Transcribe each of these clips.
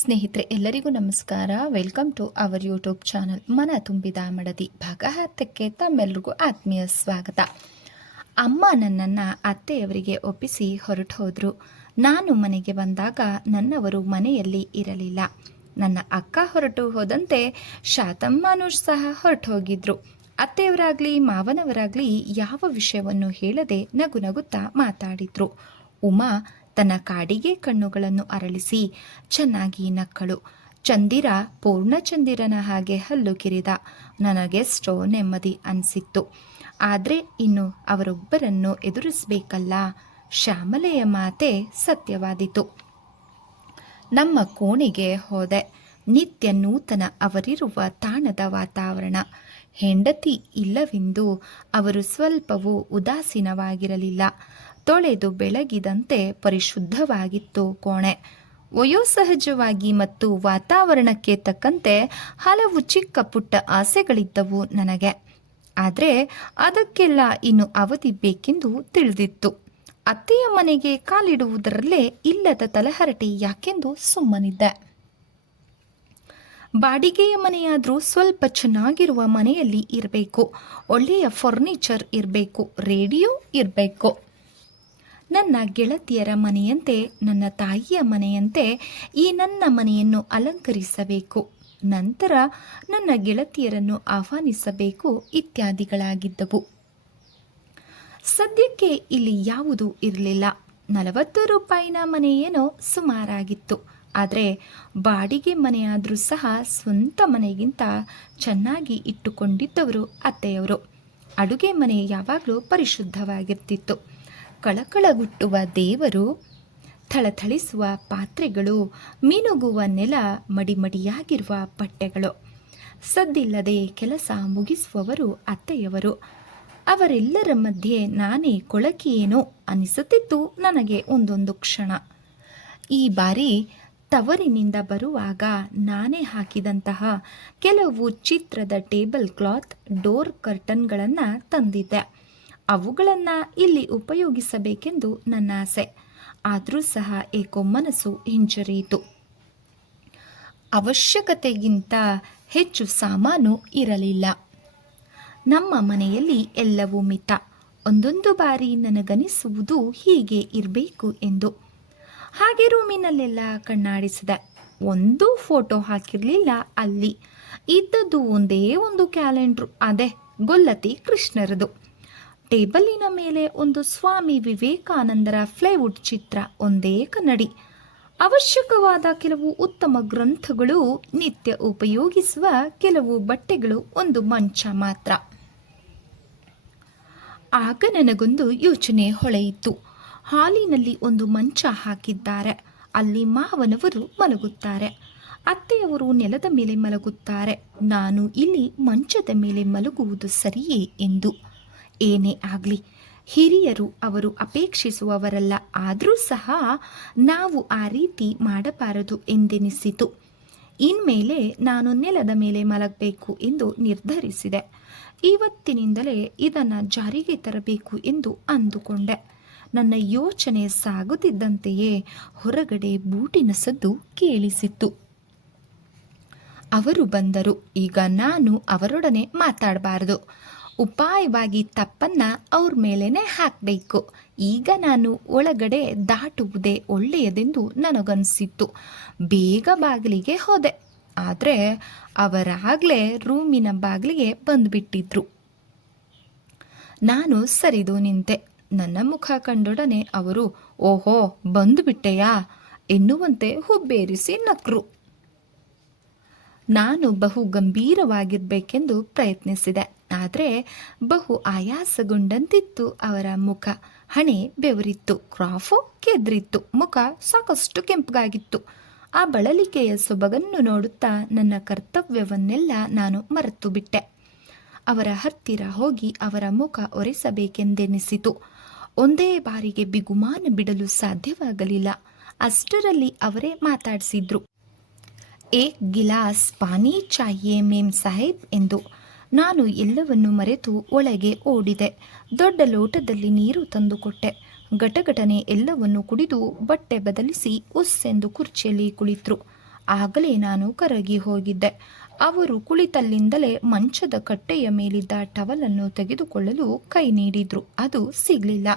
ಸ್ನೇಹಿತರೆ, ಎಲ್ಲರಿಗೂ ನಮಸ್ಕಾರ. Welcome to our YouTube channel ಮನ ತುಂಬಿದ ಮಡದಿ ಭಾಗ ಹತ್ತಕ್ಕೆ ತಮ್ಮೆಲ್ಲರಿಗೂ ಆತ್ಮೀಯ ಸ್ವಾಗತ. ಅಮ್ಮ ನನ್ನನ್ನು ಅತ್ತೆಯವರಿಗೆ ಒಪ್ಪಿಸಿ ಹೊರಟು ಹೋದರು ನಾನು ಮನೆಗೆ ಬಂದಾಗ ನನ್ನವರು ಮನೆಯಲ್ಲಿ ಇರಲಿಲ್ಲ. ನನ್ನ ಅಕ್ಕ ಹೊರಟು ಹೋದಂತೆ ಶಾತಮ್ಮನೂ ಸಹ ಹೊರಟು ಹೋಗಿದ್ರು ಅತ್ತೆಯವರಾಗಲಿ, ಮಾವನವರಾಗಲಿ ಯಾವ ವಿಷಯವನ್ನು ಹೇಳದೆ ನಗು ನಗುತ್ತಾ ಮಾತಾಡಿದ್ರು. ಉಮಾ ತನ್ನ ಕಾಡಿಗೆ ಕಣ್ಣುಗಳನ್ನು ಅರಳಿಸಿ ಚೆನ್ನಾಗಿ ನಕ್ಕಳು. ಚಂದಿರ ಪೂರ್ಣಚಂದಿರನ ಹಾಗೆ ಹಲ್ಲು ಕಿರಿದ ನನಗೆಷ್ಟೋ ನೆಮ್ಮದಿ ಅನಿಸಿತ್ತು. ಆದರೆ ಇನ್ನು ಅವರೊಬ್ಬರನ್ನು ಎದುರಿಸಬೇಕಲ್ಲ. ಶ್ಯಾಮಲೆಯ ಮಾತೆ ಸತ್ಯವಾದಿತು. ನಮ್ಮ ಕೋಣೆಗೆ ಹೋದೆ. ನಿತ್ಯ ನೂತನ ಅವರಿರುವ ತಾಣದ ವಾತಾವರಣ. ಹೆಂಡತಿ ಇಲ್ಲವೆಂದು ಅವರು ಸ್ವಲ್ಪವೂ ಉದಾಸೀನವಾಗಿರಲಿಲ್ಲ. ತೊಳೆದು ಬೆಳಗಿದಂತೆ ಪರಿಶುದ್ಧವಾಗಿತ್ತು ಕೋಣೆ. ವಯೋಸಹಜವಾಗಿ ಮತ್ತು ವಾತಾವರಣಕ್ಕೆ ತಕ್ಕಂತೆ ಹಲವು ಚಿಕ್ಕ ಪುಟ್ಟ ಆಸೆಗಳಿದ್ದವು ನನಗೆ. ಆದರೆ ಅದಕ್ಕೆಲ್ಲ ಇನ್ನು ಅವಧಿ ಬೇಕೆಂದು ತಿಳಿದಿತ್ತು. ಅತ್ತೆಯ ಮನೆಗೆ ಕಾಲಿಡುವುದರಲ್ಲೇ ಇಲ್ಲದ ತಲಹರಟೆ ಯಾಕೆಂದು ಸುಮ್ಮನಿದ್ದೆ. ಬಾಡಿಗೆಯ ಮನೆಯಾದರೂ ಸ್ವಲ್ಪ ಚೆನ್ನಾಗಿರುವ ಮನೆಯಲ್ಲಿ ಇರಬೇಕು. ಒಳ್ಳೆಯ ಫರ್ನಿಚರ್ ಇರಬೇಕು, ರೇಡಿಯೋ ಇರಬೇಕು. ನನ್ನ ಗೆಳತಿಯರ ಮನೆಯಂತೆ, ನನ್ನ ತಾಯಿಯ ಮನೆಯಂತೆ ಈ ನನ್ನ ಮನೆಯನ್ನು ಅಲಂಕರಿಸಬೇಕು. ನಂತರ ನನ್ನ ಗೆಳತಿಯರನ್ನು ಆಹ್ವಾನಿಸಬೇಕು ಇತ್ಯಾದಿಗಳಾಗಿದ್ದವು. ಸದ್ಯಕ್ಕೆ ಇಲ್ಲಿ ಯಾವುದೂ ಇರಲಿಲ್ಲ. ನಲವತ್ತು ರೂಪಾಯಿನ ಮನೆಯೇನೋ ಸುಮಾರಾಗಿತ್ತು. ಆದರೆ ಬಾಡಿಗೆ ಮನೆಯಾದರೂ ಸಹ ಸ್ವಂತ ಮನೆಗಿಂತ ಚೆನ್ನಾಗಿ ಇಟ್ಟುಕೊಂಡಿದ್ದವರು ಅತ್ತೆಯವರು. ಅಡುಗೆ ಮನೆ ಯಾವಾಗಲೂ ಪರಿಶುದ್ಧವಾಗಿರ್ತಿತ್ತು. ಕಳಕಳಗುಟ್ಟುವ ದೇವರು, ಥಳಥಳಿಸುವ ಪಾತ್ರೆಗಳು, ಮಿನುಗುವ ನೆಲ ಮಡಿಮಡಿಯಾಗಿರುವ ಬಟ್ಟೆಗಳು. ಸದ್ದಿಲ್ಲದೆ ಕೆಲಸ ಮುಗಿಸುವವರು ಅತ್ತೆಯವರು. ಅವರೆಲ್ಲರ ಮಧ್ಯೆ ನಾನೇ ಕೊಳಕಿಯೇನೋ ಅನಿಸುತ್ತಿತ್ತು ನನಗೆ ಒಂದೊಂದು ಕ್ಷಣ. ಈ ಬಾರಿ ತವರಿನಿಂದ ಬರುವಾಗ ನಾನೇ ಹಾಕಿದಂತಹ ಕೆಲವು ಚಿತ್ರದ ಟೇಬಲ್ ಕ್ಲಾತ್, ಡೋರ್ ಕರ್ಟನ್ಗಳನ್ನು ತಂದಿದ್ದೆ. ಅವುಗಳನ್ನು ಇಲ್ಲಿ ಉಪಯೋಗಿಸಬೇಕೆಂದು ನನ್ನ ಆಸೆ. ಆದರೂ ಸಹ ಏಕೋ ಮನಸ್ಸು ಹಿಂಜರಿಯಿತು. ಅವಶ್ಯಕತೆಗಿಂತ ಹೆಚ್ಚು ಸಾಮಾನು ಇರಲಿಲ್ಲ. ನಮ್ಮ ಮನೆಯಲ್ಲಿ ಎಲ್ಲವೂ ಮಿತ. ಒಂದೊಂದು ಬಾರಿ ನನಗನಿಸುವುದು ಹೀಗೆ ಇರಬೇಕು ಎಂದು. ಹಾಗೆ ರೂಮಿನಲ್ಲೆಲ್ಲ ಕಣ್ಣಾಡಿಸಿದೆ. ಒಂದು ಫೋಟೋ ಹಾಕಿರಲಿಲ್ಲ ಅಲ್ಲಿ. ಇದ್ದದ್ದು ಒಂದೇ ಒಂದು ಕ್ಯಾಲೆಂಡ್ರು. ಅದೇ ಗೊಲ್ಲತಿ ಕೃಷ್ಣರದು. ಟೇಬಲಿನ ಮೇಲೆ ಒಂದು ಸ್ವಾಮಿ ವಿವೇಕಾನಂದರ ಫ್ಲೈವುಡ್ ಚಿತ್ರ ಒಂದೇ ಕನ್ನಡಿ. ಅವಶ್ಯಕವಾದ ಕೆಲವು ಉತ್ತಮ ಗ್ರಂಥಗಳು ನಿತ್ಯ ಉಪಯೋಗಿಸುವ ಕೆಲವು ಬಟ್ಟೆಗಳು ಒಂದು ಮಂಚ ಮಾತ್ರ. ಆಗ ನನಗೊಂದು ಯೋಚನೆ ಹೊಳೆಯಿತು. ಹಾಲಿನಲ್ಲಿ ಒಂದು ಮಂಚ ಹಾಕಿದ್ದಾರೆ. ಅಲ್ಲಿ ಮಾವನವರು ಮಲಗುತ್ತಾರೆ. ಅತ್ತೆಯವರು ನೆಲದ ಮೇಲೆ ಮಲಗುತ್ತಾರೆ. ನಾನು ಇಲ್ಲಿ ಮಂಚದ ಮೇಲೆ ಮಲಗುವುದು ಸರಿಯೇ ಎಂದು. ಏನೇ ಆಗಲಿ, ಹಿರಿಯರು ಅವರು ಅಪೇಕ್ಷಿಸುವವರಲ್ಲ, ಆದರೂ ಸಹ ನಾವು ಆ ರೀತಿ ಮಾಡಬಾರದು ಎಂದೆನಿಸಿತು. ಇನ್ಮೇಲೆ ನಾನು ನೆಲದ ಮೇಲೆ ಮಲಗಬೇಕು ಎಂದು ನಿರ್ಧರಿಸಿದೆ. ಇವತ್ತಿನಿಂದಲೇ ಇದನ್ನು ಜಾರಿಗೆ ತರಬೇಕು ಎಂದು ಅಂದುಕೊಂಡೆ. ನನ್ನ ಯೋಚನೆ ಸಾಗುತ್ತಿದ್ದಂತೆಯೇ ಹೊರಗಡೆ ಬೂಟಿನ ಸದ್ದು ಕೇಳಿಸಿತ್ತು. ಅವರು ಬಂದರು. ಈಗ ನಾನು ಅವರೊಡನೆ ಮಾತಾಡಬಾರದು. ಉಪಾಯವಾಗಿ ತಪ್ಪನ್ನ ಅವ್ರ ಮೇಲೇನೆ ಹಾಕಬೇಕು. ಈಗ ನಾನು ಒಳಗಡೆ ದಾಟುವುದೇ ಒಳ್ಳೆಯದೆಂದು ನನಗನ್ಸಿತ್ತು. ಬೇಗ ಬಾಗಿಲಿಗೆ ಹೋದೆ. ಆದರೆ ಅವರಾಗಲೇ ರೂಮಿನ ಬಾಗಿಲಿಗೆ ಬಂದುಬಿಟ್ಟಿದ್ರು. ನಾನು ಸರಿದು ನಿಂತೆ. ನನ್ನ ಮುಖ ಕಂಡೊಡನೆ ಅವರು, ಓಹೋ, ಬಂದುಬಿಟ್ಟೆಯಾ? ಎನ್ನುವಂತೆ ಹುಬ್ಬೇರಿಸಿ ನಕ್ರು. ನಾನು ಬಹು ಗಂಭೀರವಾಗಿರ್ಬೇಕೆಂದು ಪ್ರಯತ್ನಿಸಿದೆ. ಆದರೆ ಬಹು ಆಯಾಸಗೊಂಡಂತಿತ್ತು ಅವರ ಮುಖ. ಹಣೆ ಬೆವರಿತ್ತು, ಕ್ರಾಫು ಕೆದ್ರಿತ್ತು, ಮುಖ ಸಾಕಷ್ಟು ಕೆಂಪಗಾಗಿತ್ತು. ಆ ಬಳಲಿಕೆಯ ಸೊಬಗನ್ನು ನೋಡುತ್ತಾ ನನ್ನ ಕರ್ತವ್ಯವನ್ನೆಲ್ಲ ನಾನು ಮರೆತು ಬಿಟ್ಟೆ. ಅವರ ಹತ್ತಿರ ಹೋಗಿ ಅವರ ಮುಖ ಒರೆಸಬೇಕೆಂದೆನಿಸಿತು. ಒಂದೇ ಬಾರಿಗೆ ಬಿಗುಮಾನ ಬಿಡಲು ಸಾಧ್ಯವಾಗಲಿಲ್ಲ. ಅಷ್ಟರಲ್ಲಿ ಅವರೇ ಮಾತಾಡಿಸಿದ್ರು. ಏಕ್ ಗಿಲಾಸ್ ಪಾನಿ ಚಾಹಿಯೇ ಮೇಮ್ ಸಾಹೇಬ್ ಎಂದು ನಾನು ಎಲ್ಲವನ್ನು ಮರೆತು ಒಳಗೆ ಓಡಿದೆ. ದೊಡ್ಡ ಲೋಟದಲ್ಲಿ ನೀರು ತಂದುಕೊಟ್ಟೆ ಘಟಘಟನೆ ಎಲ್ಲವನ್ನು ಕುಡಿದು ಬಟ್ಟೆ ಬದಲಿಸಿ ಉಸ್ಸೆಂದು ಕುರ್ಚಿಯಲ್ಲಿ ಕುಳಿತರು. ಆಗಲೇ ನಾನು ಕರಗಿ ಹೋಗಿದ್ದೆ. ಅವರು ಕುಳಿತಲ್ಲಿಂದಲೇ ಮಂಚದ ಕಟ್ಟೆಯ ಮೇಲಿದ್ದ ಟವಲನ್ನು ತೆಗೆದುಕೊಳ್ಳಲು ಕೈ ನೀಡಿದ್ರು. ಅದು ಸಿಗಲಿಲ್ಲ.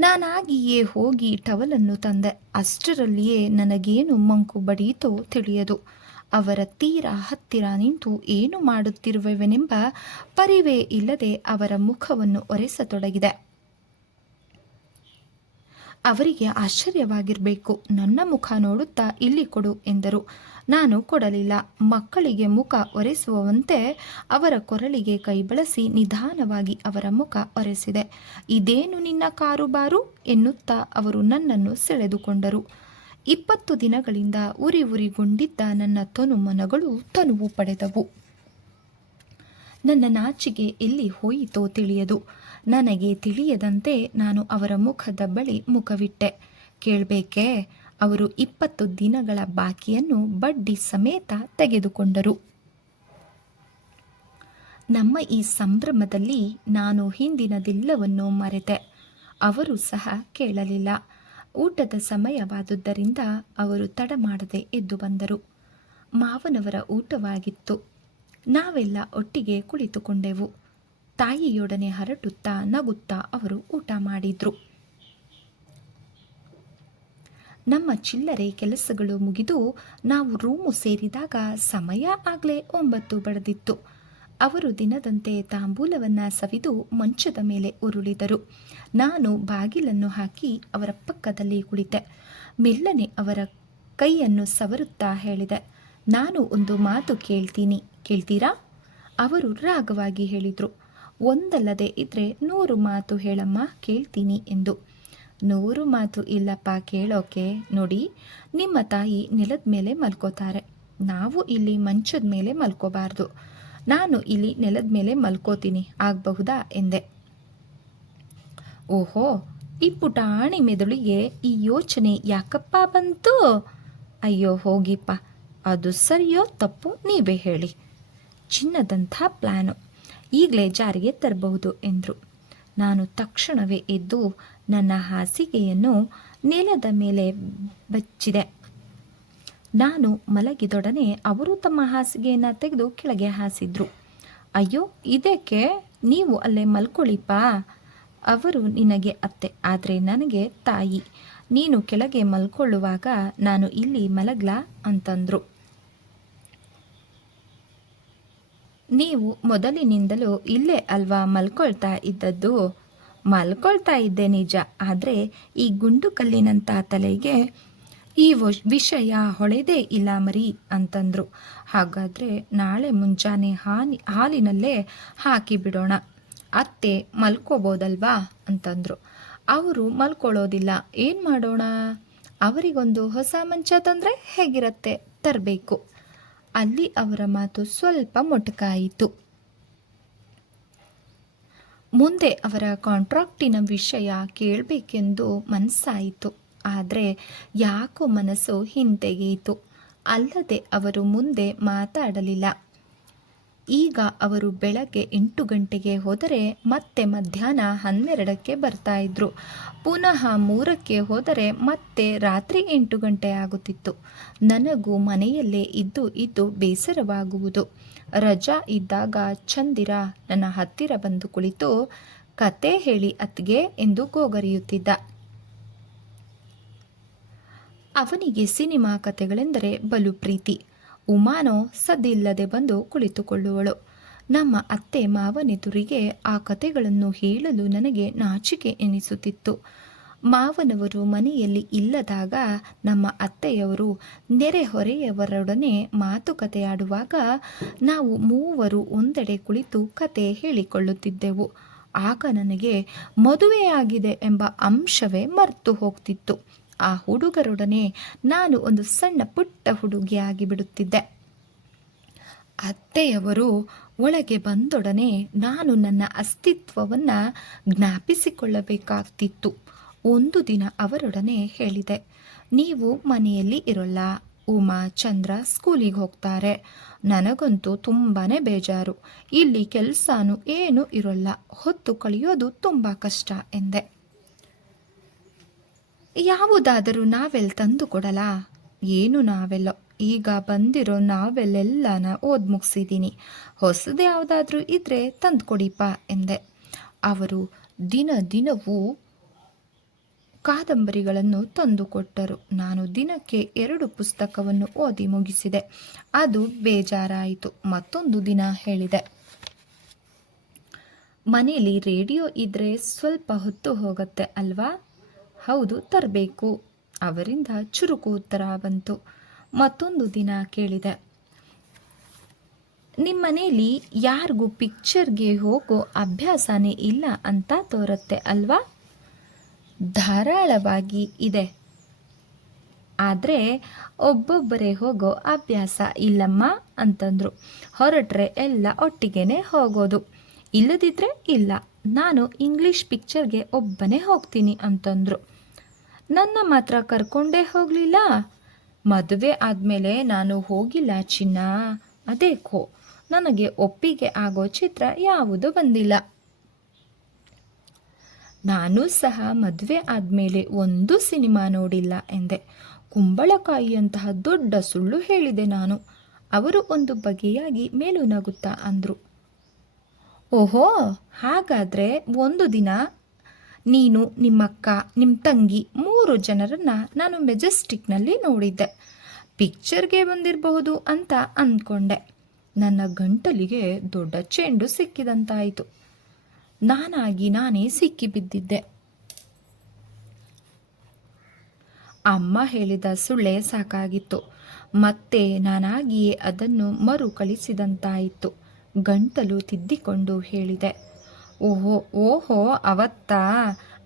ನಾನಾಗಿಯೇ ಹೋಗಿ ಟವಲನ್ನು ತಂದೆ. ಅಷ್ಟರಲ್ಲಿಯೇ ನನಗೇನು ಮಂಕು ಬಡಿಯಿತೋ ತಿಳಿಯದು. ಅವರ ತೀರ ಹತ್ತಿರ ನಿಂತು ಏನು ಮಾಡುತ್ತಿರುವೆವೆನೆಂಬ ಪರಿವೇ ಇಲ್ಲದೆ ಅವರ ಮುಖವನ್ನು ಒರೆಸತೊಡಗಿದೆ. ಅವರಿಗೆ ಆಶ್ಚರ್ಯವಾಗಿರಬೇಕು, ನನ್ನ ಮುಖ ನೋಡುತ್ತಾ ಇಲ್ಲಿ ಕೊಡು ಎಂದರು. ನಾನು ಕೊಡಲಿಲ್ಲ, ಮಕ್ಕಳಿಗೆ ಮುಖ ಒರೆಸುವಂತೆ ಅವರ ಕೊರಳಿಗೆ ಕೈ ಬಳಸಿ ನಿಧಾನವಾಗಿ ಅವರ ಮುಖ ಒರೆಸಿದೆ. ಇದೇನು ನಿನ್ನ ಕಾರುಬಾರು? ಎನ್ನುತ್ತಾ ಅವರು ನನ್ನನ್ನು ಸೆಳೆದುಕೊಂಡರು. ಇಪ್ಪತ್ತು ದಿನಗಳಿಂದ ಉರಿ ಉರಿಗೊಂಡಿದ್ದ ನನ್ನ ತನು ಮನಗಳು ತನುವು ಪಡೆದವು. ನನ್ನ ನಾಚಿಗೆ ಎಲ್ಲಿ ಹೋಯಿತೋ ತಿಳಿಯದು. ನನಗೆ ತಿಳಿಯದಂತೆ ನಾನು ಅವರ ಮುಖದ ಬಳಿ ಮುಖವಿಟ್ಟೆ. ಕೇಳಬೇಕೇ? ಅವರು ಇಪ್ಪತ್ತು ದಿನಗಳ ಬಾಕಿಯನ್ನು ಬಡ್ಡಿ ಸಮೇತ ತೆಗೆದುಕೊಂಡರು. ನಮ್ಮ ಈ ಸಂಭ್ರಮದಲ್ಲಿ ನಾನು ಹಿಂದಿನದೆಲ್ಲವನ್ನು ಮರೆತೆ. ಅವರು ಸಹ ಕೇಳಲಿಲ್ಲ. ಊಟದ ಸಮಯವಾದುದರಿಂದ ಅವರು ತಡ ಮಾಡದೆ ಎದ್ದು ಬಂದರು. ಮಾವನವರ ಊಟವಾಗಿತ್ತು. ನಾವೆಲ್ಲ ಒಟ್ಟಿಗೆ ಕುಳಿತುಕೊಂಡೆವು. ತಾಯಿಯೊಡನೆ ಹರಟುತ್ತಾ ನಗುತ್ತಾ ಅವರು ಊಟ ಮಾಡಿದ್ರು. ನಮ್ಮ ಚಿಲ್ಲರೆ ಕೆಲಸಗಳು ಮುಗಿದು ನಾವು ರೂಮು ಸೇರಿದಾಗ ಸಮಯ ಆಗಲೇ ಒಂಬತ್ತು ಬಡದಿತ್ತು. ಅವರು ದಿನದಂತೆ ತಾಂಬೂಲವನ್ನ ಸವಿದು ಮಂಚದ ಮೇಲೆ ಉರುಳಿದರು. ನಾನು ಬಾಗಿಲನ್ನು ಹಾಕಿ ಅವರ ಪಕ್ಕದಲ್ಲಿ ಕುಳಿತೆ. ಮೆಲ್ಲನೆ ಅವರ ಕೈಯನ್ನು ಸವರುತ್ತಾ ಹೇಳಿದೆ, ನಾನು ಒಂದು ಮಾತು ಕೇಳ್ತೀನಿ, ಕೇಳ್ತೀರಾ? ಅವರು ರಾಗವಾಗಿ ಹೇಳಿದರು, ಒಂದಲ್ಲದೆ ಇದ್ರೆ ನೂರು ಮಾತು ಹೇಳಮ್ಮ, ಕೇಳ್ತೀನಿ ಎಂದು. ನೂರು ಮಾತು ಇಲ್ಲಪ್ಪ, ಕೇಳೋಕೆ, ನೋಡಿ, ನಿಮ್ಮ ತಾಯಿ ನೆಲದ ಮೇಲೆ ಮಲ್ಕೋತಾರೆ. ನಾವು ಇಲ್ಲಿ ಮಂಚದ ಮೇಲೆ ಮಲ್ಕೋಬಾರ್ದು. ನಾನು ಇಲ್ಲಿ ನೆಲದ ಮೇಲೆ ಮಲ್ಕೋತೀನಿ, ಆಗಬಹುದಾ? ಎಂದೆ. ಓಹೋ, ಈ ಪುಟಾಣಿ ಮೆದುಳಿಗೆ ಈ ಯೋಚನೆ ಯಾಕಪ್ಪ ಬಂತು? ಅಯ್ಯೋ, ಹೋಗಿಪ್ಪ. ಅದು ಸರಿಯೋ ತಪ್ಪು ನೀವೇ ಹೇಳಿ. ಚಿನ್ನದಂಥ ಪ್ಲ್ಯಾನು ಈಗಲೇ ಜಾರಿಗೆ ತರಬಹುದು, ಎಂದರು. ನಾನು ತಕ್ಷಣವೇ ಎದ್ದು ನನ್ನ ಹಾಸಿಗೆಯನ್ನು ನೆಲದ ಮೇಲೆ ಬಚ್ಚಿದೆ. ನಾನು ಮಲಗಿದೊಡನೆ ಅವರು ತಮ್ಮ ಹಾಸಿಗೆಯನ್ನು ತೆಗೆದು ಕೆಳಗೆ ಹಾಸಿದ್ರು. ಅಯ್ಯೋ, ಇದಕ್ಕೆ ನೀವು ಅಲ್ಲೇ ಮಲ್ಕೊಳ್ಳಿಪ್ಪ ಅವರು, ನಿನಗೆ ಅತ್ತೆ, ಆದರೆ ನನಗೆ ತಾಯಿ. ನೀನು ಕೆಳಗೆ ಮಲ್ಕೊಳ್ಳುವಾಗ ನಾನು ಇಲ್ಲಿ ಮಲಗ್ಲಾ ಅಂತಂದ್ರು. ನೀವು ಮೊದಲಿನಿಂದಲೂ ಇಲ್ಲೇ ಅಲ್ವಾ ಮಲ್ಕೊಳ್ತಾ ಇದ್ದದ್ದು? ಮಲ್ಕೊಳ್ತಾ ಇದ್ದೆ ನಿಜ, ಆದರೆ ಈ ಗುಂಡು ಕಲ್ಲಿನಂಥ ತಲೆಗೆ ಈ ವಿಷಯ ಹೊಳೆದೇ ಇಲ್ಲ ಮರಿ ಅಂತಂದ್ರು. ಹಾಗಾದರೆ ನಾಳೆ ಮುಂಜಾನೆ ಹಾನಿ, ಹಾಲಿನಲ್ಲೇ ಹಾಕಿ ಬಿಡೋಣ. ಅತ್ತೆ ಮಲ್ಕೋಬೋದಲ್ವಾ ಅಂತಂದ್ರು. ಅವರು ಮಲ್ಕೊಳ್ಳೋದಿಲ್ಲ ಏನು ಮಾಡೋಣ? ಅವರಿಗೊಂದು ಹೊಸ ಮಂಚ ತಂದರೆ ಹೇಗಿರತ್ತೆ? ತರಬೇಕು. ಅಲ್ಲಿ ಅವರ ಮಾತು ಸ್ವಲ್ಪ ಮೊಟಕಾಯಿತು. ಮುಂದೆ ಅವರ ಕಾಂಟ್ರಾಕ್ಟಿನ ವಿಷಯ ಕೇಳಬೇಕೆಂದು ಮನಸ್ಸಾಯಿತು ಆದರೆ ಯಾಕೋ ಮನಸ್ಸು ಹಿಂತೆಗೆಯಿತು. ಅಲ್ಲದೆ ಅವರು ಮುಂದೆ ಮಾತಾಡಲಿಲ್ಲ. ಈಗ ಅವರು ಬೆಳಗ್ಗೆ ಎಂಟು ಗಂಟೆಗೆ ಹೋದರೆ ಮತ್ತೆ ಮಧ್ಯಾಹ್ನ ಹನ್ನೆರಡಕ್ಕೆ ಬರ್ತಾ ಇದ್ರು. ಪುನಃ ಮೂರಕ್ಕೆ ಹೋದರೆ ಮತ್ತೆ ರಾತ್ರಿ ಎಂಟು ಗಂಟೆ ಆಗುತ್ತಿತ್ತು. ನನಗೂ ಮನೆಯಲ್ಲೇ ಇದ್ದು ಇದ್ದು ಬೇಸರವಾಗುವುದು. ರಜಾ ಇದ್ದಾಗ ಚಂದಿರ ನನ್ನ ಹತ್ತಿರ ಬಂದು ಕುಳಿತು, ಕತೆ ಹೇಳಿ ಅತ್ಗೆ ಎಂದು ಗೋಗರಿಯುತ್ತಿದ್ದ. ಅವನಿಗೆ ಸಿನಿಮಾ ಕಥೆಗಳೆಂದರೆ ಬಲು ಪ್ರೀತಿ. ಉಮಾನೋ ಸದ್ದಿಲ್ಲದೆ ಬಂದು ಕುಳಿತುಕೊಳ್ಳುವಳು. ನಮ್ಮ ಅತ್ತೆ ಮಾವನೆದುರಿಗೆ ಆ ಕಥೆಗಳನ್ನು ಹೇಳಲು ನನಗೆ ನಾಚಿಕೆ ಎನಿಸುತ್ತಿತ್ತು. ಮಾವನವರು ಮನೆಯಲ್ಲಿ ಇಲ್ಲದಾಗ ನಮ್ಮ ಅತ್ತೆಯವರು ನೆರೆಹೊರೆಯವರೊಡನೆ ಮಾತುಕತೆಯಾಡುವಾಗ ನಾವು ಮೂವರು ಒಂದೆಡೆ ಕುಳಿತು ಕತೆ ಹೇಳಿಕೊಳ್ಳುತ್ತಿದ್ದೆವು. ಆಗ ನನಗೆ ಮದುವೆಯಾಗಿದೆ ಎಂಬ ಅಂಶವೇ ಮರೆತು ಹೋಗ್ತಿತ್ತು. ಆ ಹುಡುಗರೊಡನೆ ನಾನು ಒಂದು ಸಣ್ಣ ಪುಟ್ಟ ಹುಡುಗಿಯಾಗಿ ಬಿಡುತ್ತಿದ್ದೆ. ಅತ್ತೆಯವರು ಒಳಗೆ ಬಂದೊಡನೆ ನಾನು ನನ್ನ ಅಸ್ತಿತ್ವವನ್ನು ಜ್ಞಾಪಿಸಿಕೊಳ್ಳಬೇಕಾಗ್ತಿತ್ತು. ಒಂದು ದಿನ ಅವರೊಡನೆ ಹೇಳಿದೆ, ನೀವು ಮನೆಯಲ್ಲಿ ಇರೋಲ್ಲ, ಉಮಾ, ಚಂದ್ರ ಸ್ಕೂಲಿಗೆ ಹೋಗ್ತಾರೆ. ನನಗಂತೂ ತುಂಬಾ ಬೇಜಾರು. ಇಲ್ಲಿ ಕೆಲಸನೂ ಏನೂ ಇರೋಲ್ಲ. ಹೊತ್ತು ಕಳೆಯೋದು ತುಂಬ ಕಷ್ಟ, ಎಂದೆ. ಯಾವುದಾದರೂ ನಾವೆಲ್ ತಂದು ಕೊಡಲಾ ಏನು ನಾವೆಲ್ಲ? ಈಗ ಬಂದಿರೋ ನಾವೆಲ್ಲೆಲ್ಲನ ಓದ್ ಮುಗಿಸಿದ್ದೀನಿ ಹೊಸದು ಯಾವುದಾದ್ರೂ ಇದ್ರೆ ತಂದುಕೊಡಿಪ್ಪ ಎಂದೆ. ಅವರು ದಿನ ದಿನವೂ ಕಾದಂಬರಿಗಳನ್ನು ತಂದುಕೊಟ್ಟರು. ನಾನು ದಿನಕ್ಕೆ ಎರಡು ಪುಸ್ತಕವನ್ನು ಓದಿ ಮುಗಿಸಿದೆ. ಅದು ಬೇಜಾರಾಯಿತು. ಮತ್ತೊಂದು ದಿನ ಹೇಳಿದೆ. ಮನೆಯಲ್ಲಿ ರೇಡಿಯೋ ಇದ್ರೆ ಸ್ವಲ್ಪ ಹೊತ್ತು ಹೋಗುತ್ತೆ, ಅಲ್ವಾ? ಹೌದು, ತರಬೇಕು. ಅವರಿಂದ ಚುರುಕು ಉತ್ತರ ಬಂತು. ಮತ್ತೊಂದು ದಿನ ಕೇಳಿದೆ. ನಿಮ್ಮ ಮನೆಯಲ್ಲಿ ಯಾರಿಗೂ ಪಿಕ್ಚರ್ಗೆ ಹೋಗೋ ಅಭ್ಯಾಸನೇ ಇಲ್ಲ ಅಂತ ತೋರುತ್ತೆ ಅಲ್ವಾ? ಧಾರಾಳವಾಗಿ ಇದೆ. ಆದರೆ ಒಬ್ಬೊಬ್ಬರೇ ಹೋಗೋ ಅಭ್ಯಾಸ ಇಲ್ಲಮ್ಮ ಅಂತಂದರು. ಹೊರಟ್ರೆ ಎಲ್ಲ ಒಟ್ಟಿಗೆನೇ ಹೋಗೋದು. ಇಲ್ಲದಿದ್ದರೆ ಇಲ್ಲ. ನಾನು ಇಂಗ್ಲೀಷ್ ಪಿಕ್ಚರ್ಗೆ ಒಬ್ಬನೇ ಹೋಗ್ತೀನಿ ಅಂತಂದರು. ನನ್ನ ಮಾತ್ರ ಕರ್ಕೊಂಡೇ ಹೋಗಲಿಲ್ಲ. ಮದುವೆ ಆದಮೇಲೆ ನಾನು ಹೋಗಿಲ್ಲ ಚಿನ್ನ. ಅದೇಕೋ ನನಗೆ ಒಪ್ಪಿಗೆ ಆಗೋ ಚಿತ್ರ ಯಾವುದು ಬಂದಿಲ್ಲ. ನಾನು ಸಹ ಮದುವೆ ಆದಮೇಲೆ ಒಂದು ಸಿನಿಮಾ ನೋಡಿಲ್ಲ ಎಂದೆ. ಕುಂಬಳಕಾಯಿಯಂತಹ ದೊಡ್ಡ ಸುಳ್ಳು ಹೇಳಿದೆ ನಾನು. ಅವರು ಒಂದು ಬಗೆಯಾಗಿ ಮೇಲು ನಗುತ್ತಾ ಅಂದರು. ಓಹೋ, ಹಾಗಾದರೆ ಒಂದು ದಿನ ನೀನು ನಿಮ್ಮಕ್ಕ ನಿಮ್ಮ ತಂಗಿ ಮೂರು ಜನರನ್ನು ನಾನು ಮೆಜೆಸ್ಟಿಕ್ನಲ್ಲಿ ನೋಡಿದ್ದೆ. ಪಿಕ್ಚರ್ಗೆ ಬಂದಿರಬಹುದು ಅಂತ ಅಂದ್ಕೊಂಡೆ. ನನ್ನ ಗಂಟಲಿಗೆ ದೊಡ್ಡ ಚೆಂಡು ಸಿಕ್ಕಿದಂತಾಯಿತು. ನಾನಾಗಿ ನಾನೇ ಸಿಕ್ಕಿಬಿದ್ದಿದ್ದೆ ಅಮ್ಮ ಹೇಳಿದ ಸುಳ್ಳೆ ಸಾಕಾಗಿತ್ತು. ಮತ್ತೆ ನಾನಾಗಿಯೇ ಅದನ್ನು ಮರುಕಳಿಸಿದಂತಾಯಿತು. ಗಂಟಲು ತಿದ್ದಿಕೊಂಡು ಹೇಳಿದೆ. ಓಹೋ ಓಹೋ, ಅವತ್ತಾ.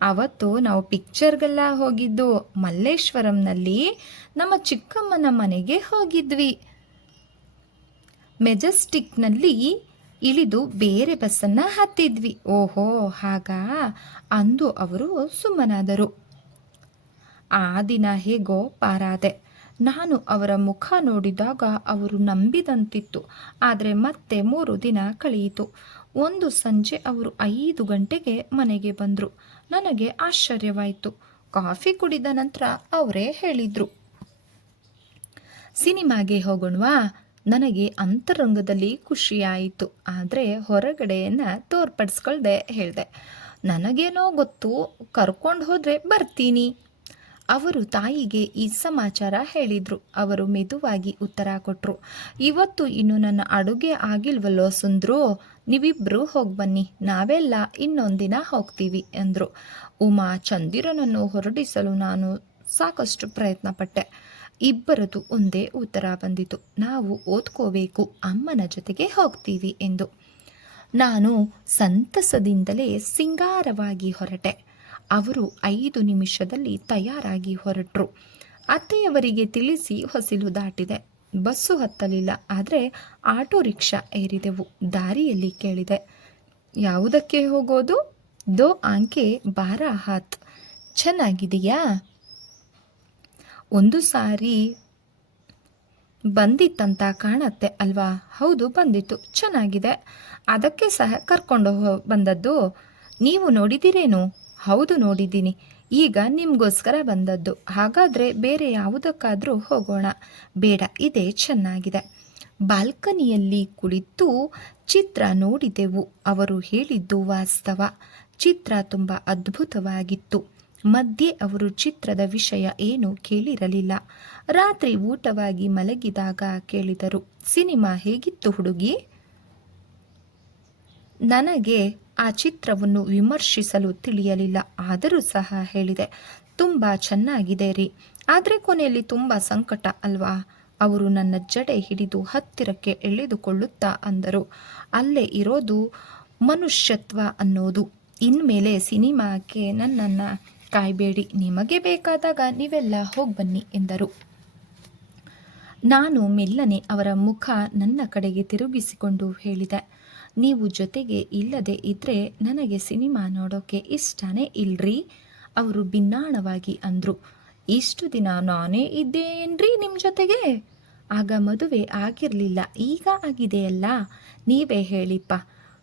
ಅವತ್ತು ನಾವು ಪಿಕ್ಚರ್ಗೆಲ್ಲ ಹೋಗಿದ್ದು ಮಲ್ಲೇಶ್ವರಂನಲ್ಲಿ. ನಮ್ಮ ಚಿಕ್ಕಮ್ಮನ ಮನೆಗೆ ಹೋಗಿದ್ವಿ. ಮೆಜೆಸ್ಟಿಕ್ನಲ್ಲಿ ಇಳಿದು ಬೇರೆ ಬಸ್ಸನ್ನು ಹತ್ತಿದ್ವಿ. ಓಹೋ, ಹಾಗಾ? ಅಂದು ಅವರು ಸುಮ್ಮನಾದರು. ಆ ದಿನ ಹೇಗೋ ಪಾರಾದೆ. ನಾನು ಅವರ ಮುಖ ನೋಡಿದಾಗ ಅವರು ನಂಬಿದಂತಿತ್ತು. ಆದರೆ ಮತ್ತೆ ಮೂರು ದಿನ ಕಳೆಯಿತು. ಒಂದು ಸಂಜೆ ಅವರು ಐದು ಗಂಟೆಗೆ ಮನೆಗೆ ಬಂದರು. ನನಗೆ ಆಶ್ಚರ್ಯವಾಯಿತು. ಕಾಫಿ ಕುಡಿದ ನಂತರ ಅವರೇ ಹೇಳಿದರು. ಸಿನಿಮಾಗೆ ಹೋಗೋಣವಾ? ನನಗೆ ಅಂತರಂಗದಲ್ಲಿ ಖುಷಿಯಾಯಿತು. ಆದರೆ ಹೊರಗಡೆಯನ್ನು ತೋರ್ಪಡಿಸ್ಕೊಳ್ದೆ ಹೇಳಿದೆ. ನನಗೇನೋ ಗೊತ್ತು, ಕರ್ಕೊಂಡು ಹೋದರೆ ಬರ್ತೀನಿ. ಅವರು ತಾಯಿಗೆ ಈ ಸಮಾಚಾರ ಹೇಳಿದರು. ಅವರು ಮೆದುವಾಗಿ ಉತ್ತರ ಕೊಟ್ಟರು ಇವತ್ತು ಇನ್ನು ನನ್ನ ಅಡುಗೆ ಆಗಿಲ್ವಲ್ಲೋ ಸುಂದ್ರು ನೀವಿಬ್ಬರು ಹೋಗಿ ಬನ್ನಿ, ನಾವೆಲ್ಲ ಇನ್ನೊಂದಿನ ಹೋಗ್ತೀವಿ ಎಂದರು ಉಮಾ, ಚಂದಿರನನ್ನು ಹೊರಡಿಸಲು ನಾನು ಸಾಕಷ್ಟು ಪ್ರಯತ್ನ ಪಟ್ಟೆ ಇಬ್ಬರದು ಒಂದೇ ಉತ್ತರ ಬಂದಿತು. ನಾವು ಓದ್ಕೋಬೇಕು, ಅಮ್ಮನ ಜೊತೆಗೆ ಹೋಗ್ತೀವಿ, ಎಂದು. ನಾನು ಸಂತಸದಿಂದಲೇ ಸಿಂಗಾರವಾಗಿ ಹೊರಟೆ. ಅವರು ಐದು ನಿಮಿಷದಲ್ಲಿ ತಯಾರಾಗಿ ಹೊರಟರು. ಅತ್ತೆಯವರಿಗೆ ತಿಳಿಸಿ ಹೊಸಿಲು ದಾಟಿದೆ. ಬಸ್ಸು ಹತ್ತಲಿಲ್ಲ, ಆದರೆ ಆಟೋ ರಿಕ್ಷಾ ಏರಿದೆವು. ದಾರಿಯಲ್ಲಿ ಕೇಳಿದೆ, ಯಾವುದಕ್ಕೆ ಹೋಗೋದು? ದೋ ಆಂಕೆ ಬಾರ ಹಾತ್. ಚೆನ್ನಾಗಿದೆಯಾ? ಒಂದು ಸಾರಿ ಬಂದಿತ್ತಂತ ಕಾಣತ್ತೆ ಅಲ್ವಾ? ಹೌದು, ಬಂದಿತ್ತು. ಚೆನ್ನಾಗಿದೆ. ಅದಕ್ಕೆ ಸಹ ಕರ್ಕೊಂಡು ಬಂದದ್ದು? ನೀವು ನೋಡಿದಿರೇನು? ಹೌದು ನೋಡಿದ್ದೀನಿ. ಈಗ ನಿಮಗೋಸ್ಕರ ಬಂದದ್ದು. ಹಾಗಾದರೆ ಬೇರೆ ಯಾವುದಕ್ಕಾದರೂ ಹೋಗೋಣ. ಬೇಡ, ಇದೇ ಚೆನ್ನಾಗಿದೆ. ಬಾಲ್ಕನಿಯಲ್ಲಿ ಕುಳಿತು ಚಿತ್ರ ನೋಡಿದೆವು. ಅವರು ಹೇಳಿದ್ದು ವಾಸ್ತವ. ಚಿತ್ರ ತುಂಬ ಅದ್ಭುತವಾಗಿತ್ತು. ಮಧ್ಯೆ ಅವರು ಚಿತ್ರದ ವಿಷಯ ಏನು ಕೇಳಿರಲಿಲ್ಲ. ರಾತ್ರಿ ಊಟವಾಗಿ ಮಲಗಿದಾಗ ಕೇಳಿದರು, ಸಿನಿಮಾ ಹೇಗಿತ್ತು ಹುಡುಗಿ? ನನಗೆ ಆ ಚಿತ್ರವನ್ನು ವಿಮರ್ಶಿಸಲು ತಿಳಿಯಲಿಲ್ಲ. ಆದರೂ ಸಹ ಹೇಳಿದೆ, ತುಂಬ ಚೆನ್ನಾಗಿದೆ ರೀ. ಆದರೆ ಕೊನೆಯಲ್ಲಿ ತುಂಬ ಸಂಕಟ ಅಲ್ವಾ? ಅವರು ನನ್ನ ಜಡೆ ಹಿಡಿದು ಹತ್ತಿರಕ್ಕೆ ಎಳೆದುಕೊಳ್ಳುತ್ತಾ ಅಂದರು. ಅಲ್ಲೇ ಇರೋದು ಮನುಷ್ಯತ್ವ ಅನ್ನೋದು. ಇನ್ಮೇಲೆ ಸಿನಿಮಾಕ್ಕೆ ನನ್ನನ್ನು ಕಾಯಬೇಡಿ. ನಿಮಗೆ ಬೇಕಾದಾಗ ನೀವೆಲ್ಲ ಹೋಗಿ ಬನ್ನಿ ಎಂದರು. ನಾನು ಮೆಲ್ಲನೆ ಅವರ ಮುಖ ನನ್ನ ಕಡೆಗೆ ತಿರುಗಿಸಿಕೊಂಡು ಹೇಳಿದೆ ನೀವು ಜೊತೆಗೆ ಇಲ್ಲದೆ ಇದ್ದರೆ ನನಗೆ ಸಿನಿಮಾ ನೋಡೋಕ್ಕೆ ಇಷ್ಟನೇ ಇಲ್ರಿ? ಅವರು ಭಿನ್ನಾಣವಾಗಿ ಅಂದರು. ಇಷ್ಟು ದಿನ ನಾನೇ ಇದ್ದೇನ್ರಿ ನಿಮ್ಮ ಜೊತೆಗೆ? ಆಗ ಮದುವೆ ಆಗಿರಲಿಲ್ಲ, ಈಗ ಆಗಿದೆಯಲ್ಲ ನೀವೇ ಹೇಳಿಪ್ಪ.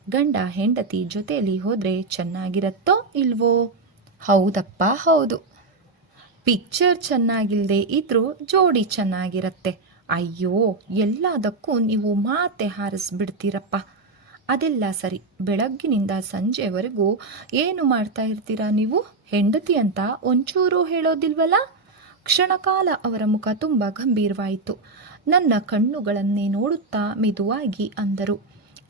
ಗಂಡ ಹೆಂಡತಿ ಜೊತೆಯಲ್ಲಿ ಹೋದರೆ ಚೆನ್ನಾಗಿರತ್ತೋ ಇಲ್ವೋ? ಹೌದಪ್ಪ, ಹೌದು. ಪಿಕ್ಚರ್ ಚೆನ್ನಾಗಿಲ್ಲದೆ ಇದ್ದರೂ ಜೋಡಿ ಚೆನ್ನಾಗಿರತ್ತೆ. ಅಯ್ಯೋ, ಎಲ್ಲದಕ್ಕೂ ನೀವು ಮಾತೆ ಹಾರಿಸ್ಬಿಡ್ತೀರಪ್ಪ. ಅದೆಲ್ಲ ಸರಿ. ಬೆಳಗ್ಗಿನಿಂದ ಸಂಜೆವರೆಗೂ ಏನು ಮಾಡ್ತಾ ಇರ್ತೀರಾ ನೀವು? ಹೆಂಡತಿ ಅಂತ ಒಂಚೂರು ಹೇಳೋದಿಲ್ವಲ್ಲ ಕ್ಷಣಕಾಲ ಅವರ ಮುಖ ತುಂಬ ಗಂಭೀರವಾಯಿತು. ನನ್ನ ಕಣ್ಣುಗಳನ್ನೇ ನೋಡುತ್ತಾ ಮೆದುವಾಗಿ ಅಂದರು.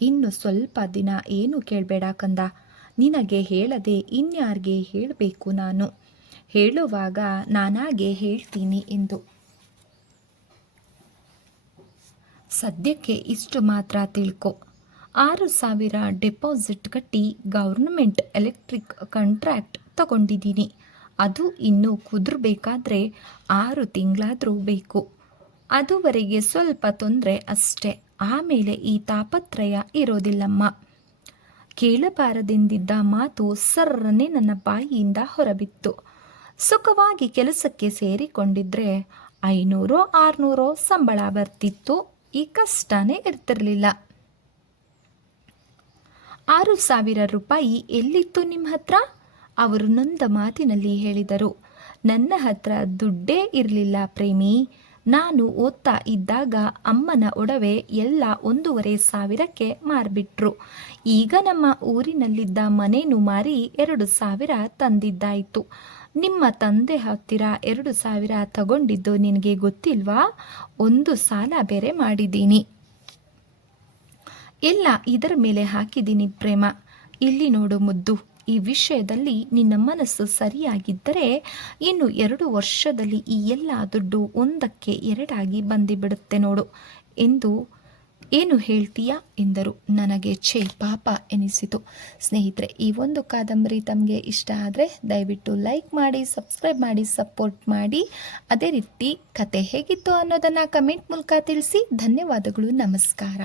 ಇನ್ನು ಸ್ವಲ್ಪ ದಿನ ಏನು ಕೇಳಬೇಡ ಕಂದ. ನಿನಗೆ ಹೇಳದೆ ಇನ್ಯಾರಿಗೆ ಹೇಳಬೇಕು ನಾನು? ಹೇಳುವಾಗ ನಾನಾಗೆ ಹೇಳ್ತೀನಿ ಎಂದು. ಸದ್ಯಕ್ಕೆ ಇಷ್ಟು ಮಾತ್ರ ತಿಳ್ಕೊ. ಆರು ಸಾವಿರ ಡೆಪಾಸಿಟ್ ಕಟ್ಟಿ ಗೌರ್ನಮೆಂಟ್ ಎಲೆಕ್ಟ್ರಿಕ್ ಕಾಂಟ್ರಾಕ್ಟ್ ತಗೊಂಡಿದ್ದೀನಿ. ಅದು ಇನ್ನೂ ಕುದುರ್ಬೇಕಾದ್ರೆ ಆರು ತಿಂಗಳಾದರೂ ಬೇಕು. ಅದುವರೆಗೆ ಸ್ವಲ್ಪ ತೊಂದರೆ ಅಷ್ಟೆ. ಆಮೇಲೆ ಈ ತಾಪತ್ರಯ ಇರೋದಿಲ್ಲಮ್ಮ. ಕೇಳಬಾರದೆಂದಿದ್ದ ಮಾತು ಸರ್ರನೆ ನನ್ನ ಬಾಯಿಯಿಂದ ಹೊರಬಿತ್ತು. ಸುಖವಾಗಿ ಕೆಲಸಕ್ಕೆ ಸೇರಿಕೊಂಡಿದ್ರೆ ಐನೂರೋ ಆರುನೂರೋ ಸಂಬಳ ಬರ್ತಿತ್ತು. ಈ ಕಷ್ಟನೇ ಇರ್ತಿರ್ಲಿಲ್ಲ. ಆರು ಸಾವಿರ ರೂಪಾಯಿ ಎಲ್ಲಿತ್ತು ನಿಮ್ಮ ಹತ್ರ ಅವರು ನೊಂದ ಮಾತಿನಲ್ಲಿ ಹೇಳಿದರು. ನನ್ನ ಹತ್ರ ದುಡ್ಡೇ ಇರಲಿಲ್ಲ ಪ್ರೇಮಿ. ನಾನು ಓದ್ತಾ ಇದ್ದಾಗ ಅಮ್ಮನ ಒಡವೆ ಎಲ್ಲ ಒಂದೂವರೆ ಸಾವಿರಕ್ಕೆ ಮಾರ್ಬಿಟ್ರು. ಈಗ ನಮ್ಮ ಊರಿನಲ್ಲಿದ್ದ ಮನೇನು ಮಾರಿ ಎರಡು ಸಾವಿರ ತಂದಿದ್ದಾಯಿತು. ನಿಮ್ಮ ತಂದೆ ಹತ್ತಿರ ಎರಡು ಸಾವಿರ ತಗೊಂಡಿದ್ದು ನಿನಗೆ ಗೊತ್ತಿಲ್ವಾ? ಒಂದು ಸಾಲ ಬೇರೆ ಮಾಡಿದ್ದೀನಿ. ಎಲ್ಲ ಇದರ ಮೇಲೆ ಹಾಕಿದ್ದೀನಿ ಪ್ರೇಮ. ಇಲ್ಲಿ ನೋಡು ಮುದ್ದು, ಈ ವಿಷಯದಲ್ಲಿ ನಿನ್ನ ಮನಸ್ಸು ಸರಿಯಾಗಿದ್ದರೆ ಇನ್ನು ಎರಡು ವರ್ಷದಲ್ಲಿ ಈ ಎಲ್ಲ ದುಡ್ಡು ಒಂದಕ್ಕೆ ಎರಡಾಗಿ ಬಂದಿಬಿಡುತ್ತೆ ನೋಡು ಎಂದು ಏನು ಹೇಳ್ತೀಯಾ ಎಂದರು. ನನಗೆ ಛೇ ಪಾಪ ಎನಿಸಿತು. ಸ್ನೇಹಿತರೆ, ಈ ಒಂದು ಕಾದಂಬರಿ ತಮಗೆ ಇಷ್ಟ ಆದರೆ ದಯವಿಟ್ಟು ಲೈಕ್ ಮಾಡಿ, ಸಬ್ಸ್ಕ್ರೈಬ್ ಮಾಡಿ, ಸಪೋರ್ಟ್ ಮಾಡಿ. ಅದೇ ರೀತಿ ಕತೆ ಹೇಗಿತ್ತು ಅನ್ನೋದನ್ನು ಕಮೆಂಟ್ ಮೂಲಕ ತಿಳಿಸಿ. ಧನ್ಯವಾದಗಳು, ನಮಸ್ಕಾರ.